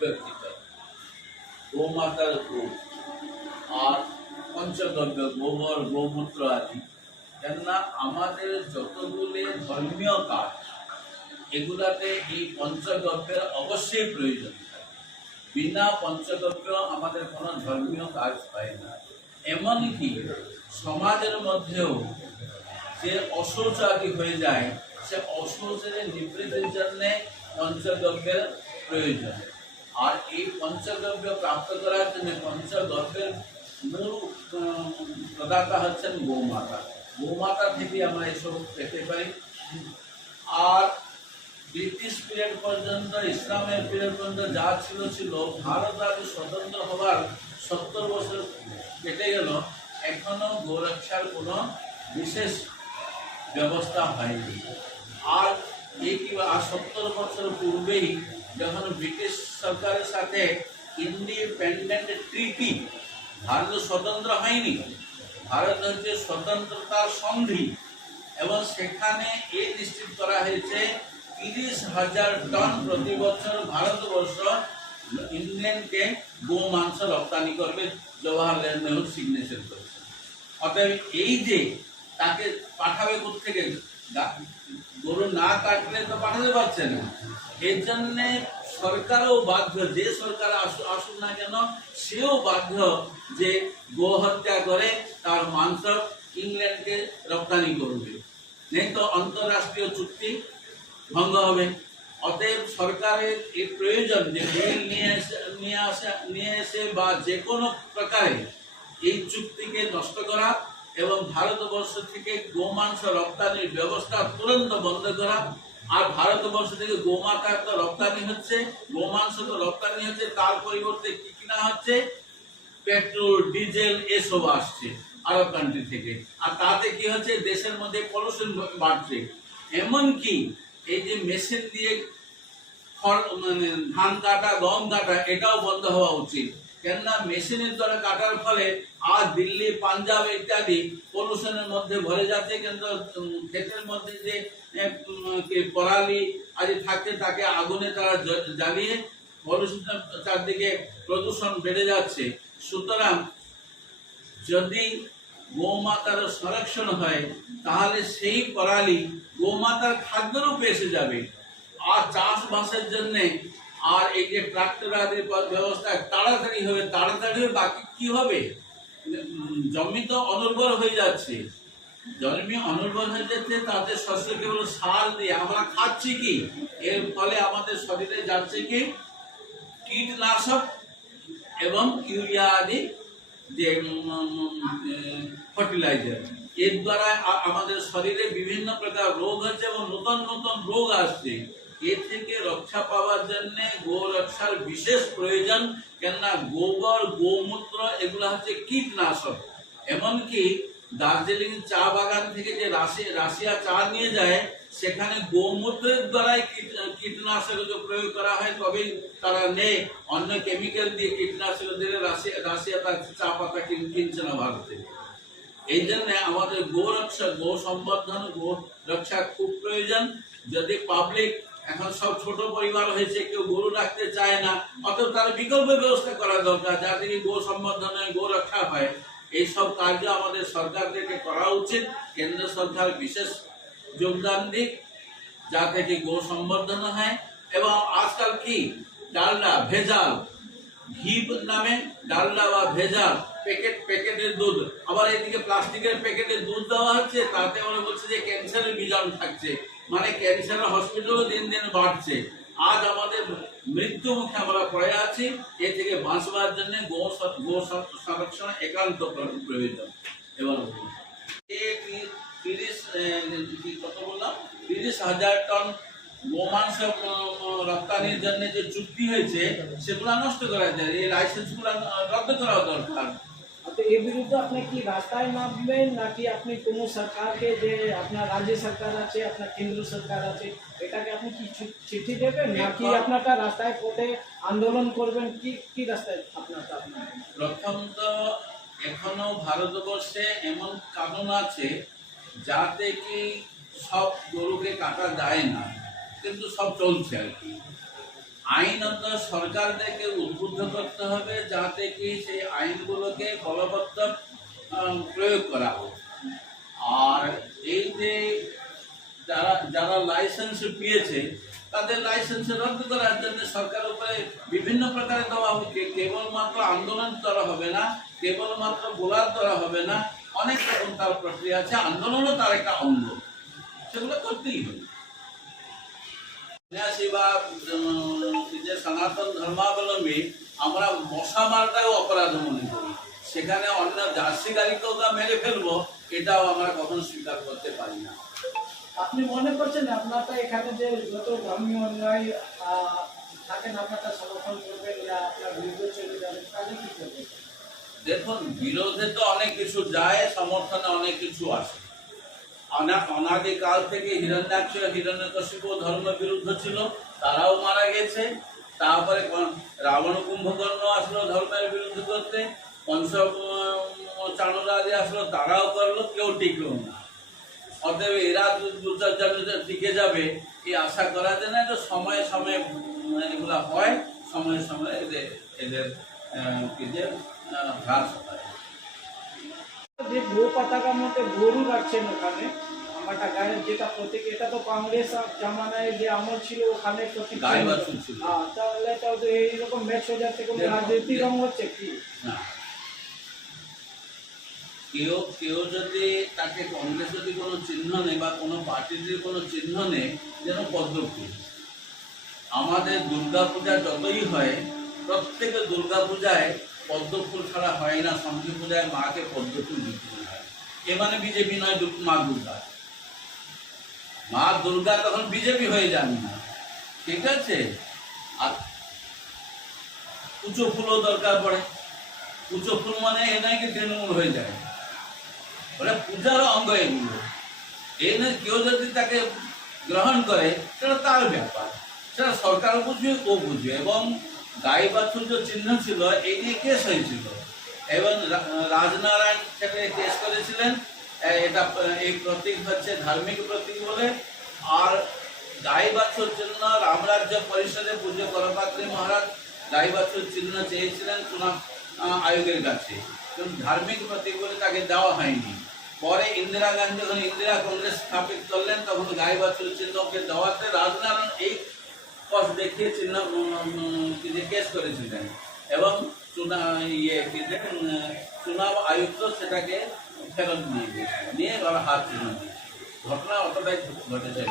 দ্রব্যের ভিতর গোমাতার দুধ আর পঞ্চদ্রব্য গোবর গোমূত্র আদি, কেননা আমাদের যতগুলি ধর্মীয় কাজ এগুলাতে এই পঞ্চদ্রব্যের অবশ্যই প্রয়োজন থাকে। বিনা পঞ্চদ্রব্য আমাদের কোনো ধর্মীয় কাজ হয় না। এমনকি সমাজের মধ্যেও যে অশৌচ আদি হয়ে যায়, সে অশৌচের নিবৃত্তির জন্য পঞ্চদ্রব্যের প্রয়োজন। আর এই পঞ্চদ্রব্য প্রাপ্ত করার জন্য পঞ্চদ্রব্যের মূল প্রদাতা হচ্ছেন গোমাতা। গোমাতা থেকে আমরা এসব পেতে পারি। আর ব্রিটিশ পিরিয়ড পর্যন্ত, ইসলামের পিরিয়ড পর্যন্ত যা ছিল ভারত আজ স্বতন্ত্র হওয়ার 70 বছর কেটে গেল, এখনো গোরক্ষার কোনো বিশেষ ব্যবস্থা হয়নি। আর এই 70 বছর পূর্বেই যখন ব্রিটিশ সরকারের সাথে ইন্ডিপেন্ডেন্ট ট্রিটি, ভারত স্বতন্ত্র হয়নি, ভারত হচ্ছে স্বতন্ত্রতার সন্ধি, এবং সেখানে এই নিশ্চিত করা হয়েছে 30,000 টন প্রতি বছর ভারতবর্ষ ইংল্যান্ডকে গোমাংস রপ্তানি করবে। জওয়াহরলাল নেহরু সিগনেচার করেছে। অতএব এই যে তাকে পাঠাবে কোত্থেকে, গরু না কাটলে তো পাঠাতে পারছে না। এর জন্যে সরকারও বাধ্য, যে সরকার আসুক না কেন, সেও বাধ্য যে গো হত্যা করে তার মাংস ইংল্যান্ডকে রপ্তানি করবে, নেই তো আন্তঃরাষ্ট্রীয় চুক্তি ভঙ্গ হবে। অতএব সরকারের এই প্রয়োজন যে বিল নিয়ে এসে বা যে কোনো প্রকারে এই চুক্তিকে নষ্ট করা এবং ভারতবর্ষ থেকে গোমাংস রপ্তানির ব্যবস্থা তুরন্ত বন্ধ করা। আর ভারতবর্ষ থেকে গোমাতা তো রপ্তানি হচ্ছে, গোমাংস তো রপ্তানি হচ্ছে, তার পরিবর্তে কি কিনা হচ্ছে, পেট্রোল ডিজেল এসব আসছে আরব কান্ট্রি থেকে। আর তাতে কি হচ্ছে, দেশের মধ্যে পলিউশন বাড়ছে। এমনকি এই যে মেশিন দিয়ে ধান কাটা, গম কাটা, এটাও বন্ধ হওয়া উচিত। কেননা মেশিনের দ্বারা কাটার ফলে আজ দিল্লি, পাঞ্জাব ইত্যাদি পলিউশনের মধ্যে ভরে যাচ্ছে। কিন্তু ক্ষেতের মধ্যে যে পরালি আজ থাকছে, তাকে আগুনে তারা জ্বালিয়ে পলিউশন, চারদিকে প্রদূষণ বেড়ে যাচ্ছে। সুতরাং যদি গোমাতার সংরক্ষণ হয়, তাহলে সেই পরালি গোমাতার খাদ্যরূপে এসে যাবে। আর চাষবাসের জন্য আর এই যে ট্রাক্টর আদির ব্যবস্থা তাড়াতাড়ি হবে, তাড়াতাড়ি বাকি কি হবে, জমি তো অনুর্বর হয়ে যাচ্ছে, জমি অনুর্বর হয়ে যাচ্ছে, তাতে শস্য কেবল সার দিয়ে আমরা খাচ্ছি কি, এর ফলে আমাদের শরীরে যাচ্ছে কি কীটনাশক এবং ইউরিয়া আদি যে ফার্টিলাইজার। এর দ্বারা আমাদের শরীরে বিভিন্ন প্রকার রোগ হচ্ছে এবং নতুন নতুন রোগ আসছে। এ থেকে রক্ষা পাওয়ার জন্য গো রক্ষার বিশেষ প্রয়োজন। কেননা গোবর, গোমূত্র এগুলো হচ্ছে কীটনাশক। এমনকি দার্জিলিং চা বাগান থেকে যে রাশিয়া চা নিয়ে যায়, সেখানে গোমূত্রের দ্বারাই কীটনাশক প্রয়োগ করা হয়, তবেই তারা নেই। অন্য কেমিক্যাল দিয়ে কীটনাশক দিলে রাশিয়া তার চা পাতা কিনছে না ভারতে। এই জন্য আমাদের গো রক্ষা, গো সম্বর্ধন, গো রক্ষা খুব প্রয়োজন। যদি পাবলিক, এখন সব ছোট পরিবার হয়েছে, কেউ গরু রাখতে চায় না, অতএব তার বিকল্প ব্যবস্থা করা দরকার, যাতে কি গো সম্বর্ধন হয়, গো রক্ষা হয়। এইসব কার্য আমাদের সরকারদেরকে করা উচিত। কেন্দ্র সরকার বিশেষ যোগদান দিক, যাতে কি গো সম্বর্ধন হয়। এবং আজকাল কি ডালডা ভেজাল, ঘি নামে ডালডা বা ভেজাল প্যাকেটের দুধ, আবার এদিকে প্লাস্টিকের প্যাকেটের দুধ দেওয়া হচ্ছে, তাতে আমরা বলছে যে ক্যান্সারের বীজাণু থাকছে, মানে ক্যান্সারের হসপিটালও দিন দিন বাড়ছে। আজ আমাদের মৃত্যু মুখে আমরা পড়ে আছি। এ থেকে বাঁচবার জন্য গো সংরক্ষণ একান্ত প্রয়োজন। এবং 30,000 টন গোমাংস রপ্তানির জন্য যে চুক্তি হয়েছে, সেগুলো নষ্ট করা যায়, এই লাইসেন্স গুলো রদ্দ করা দরকার। তো এর বিরুদ্ধে আপনি কি রাস্তায় নামবেন, নাকি আপনি কোনো সরকারকে, যে আপনার রাজ্য সরকার আছে, আপনার কেন্দ্র সরকার আছে, এটাকে আপনি কি চিঠি দেবেন, নাকি আপনারা রাস্তায় পথে আন্দোলন করবেন? কি রাস্তায় আপনার? প্রথম তো এখনো ভারতবর্ষে এমন কানুন আছে যাতে কি সব গরুকে কাটা যায় না, কিন্তু সব চলছে আর কি। আইনত সরকারদেরকে উদ্বুদ্ধ করতে হবে যাতে কি সেই আইনগুলোকে বলবৎ প্রয়োগ করা হোক। আর এই যে যারা যারা লাইসেন্স পেয়েছে তাদের লাইসেন্স রদ্দ করার জন্য সরকার উপরে বিভিন্ন প্রকারে দেওয়া হচ্ছে। কেবলমাত্র আন্দোলন করা হবে না, কেবলমাত্র বলার দ্বারা হবে না, অনেক রকম তার প্রক্রিয়া আছে। আন্দোলনও তার একটা অঙ্গ, সেগুলো করতেই হবে। সন্ন্যাসী বা যে সনাতন ধর্মাবলম্বী আমরা মশা মারাটাও অপরাধ মনে করি, সেখানে অন্য জার্সি গাড়িকেও তো মেরে ফেলবো, এটাও আমরা কখনো স্বীকার করতে পারি না। আপনি মনে করছেন আপনারটা এখানে যে যত ধর্মীয় অনুযায়ী থাকেন আপনারটা সমর্থন করবেন না আপনার বিরুদ্ধে চলে যাবেন, তাহলে কি করবেন? দেখুন, বিরোধে তো অনেক কিছু যায়, সমর্থনে অনেক কিছু আসে। অনাদিকাল থেকে হিরণ্যাক্ষ হিরণ্যকশিপু ধর্ম বিরুদ্ধ ছিল, তারাও মারা গেছে। তারপরে রাবণ কুম্ভকর্ণ আসলো ধর্মের বিরুদ্ধে করতে, পঞ্চ চাণুরাদি আসলো, তারাও করলো, কেউ টিকলো না। অতএব এরা দু চারজন টিকে যাবে এই আশা করা যায় না। তো সময়ে সময়ে এগুলা হয়, সময়ে সময়ে এদের এদের কি যে হ্রাস হয়। যে গো পতাকার মধ্যে গরু রাখছেন ওখানে আমারটা গায়ে যেটা প্রতীক, এটা তো কংগ্রেস জামানায় যে আমল ছিল ওখানে প্রতীক গায়ে বাছুর ছিল। তাহলে এটাও তো এইরকম ম্যাচ হয়ে যাচ্ছে, কোনো রাজনীতি রং হচ্ছে কি না, কেউ কেউ যদি তাকে কংগ্রেস যদি কোনো চিহ্ন নেই বা কোনো পার্টির কোনো চিহ্ন নেই, যেন পদ্ম ফুল। আমাদের দুর্গা পূজা যতই হয়, প্রত্যেকে দুর্গা পূজায় পদ্ম ফুল ছাড়া হয় না। সন্ধি পূজায় মাকে পদ্ম ফুল দিতে হয়। এ মানে বিজেপি নয়, মা দুর্গা। মা দুর্গা তখন বিজেপি হয়ে যান না, ঠিক আছে? আর কুচো ফুলও দরকার পড়ে। কুচো ফুল মানে এ নয় কি তৃণমূল হয়ে যায়, ওরা পূজার অঙ্গ এগুলো। এই নয় কেউ যদি তাকে গ্রহণ করে সেটা তার ব্যাপার, সেটা সরকার বুঝবে, ও বুঝবে। এবং গাই বাছুর যে চিহ্ন ছিল, এই নিয়ে কেস হয়েছিল এবং রাজনারায়ণ সেখানে কেস করেছিলেন। এটা এই প্রতীক হচ্ছে ধার্মিক প্রতীক বলে। আর গাই বাছুর চিহ্ন রামরাজ্য পরিষদে পূজ্য করপাত্রী মহারাজ গাই বাছুর চিহ্ন চেয়েছিলেন চুনাব আয়োগের কাছে, কিন্তু ধার্মিক প্রতীক বলে তাকে দেওয়া হয়নি। পরে ইন্দিরা গান্ধী যখন ইন্দিরা কংগ্রেস স্থাপিত করলেন, তখন গাই বাছুর চিহ্নকে দেওয়াতে রাজনারায়ণ এই পথ দেখিয়ে চিহ্ন কেস করেছিলেন এবং চুনাব আয়ুক্ত সেটাকে ফেরত নিয়ে গিয়েছিলেন, নিয়ে হাত চিহ্ন দিয়েছে। ঘটনা অতটাই ঘটেছে।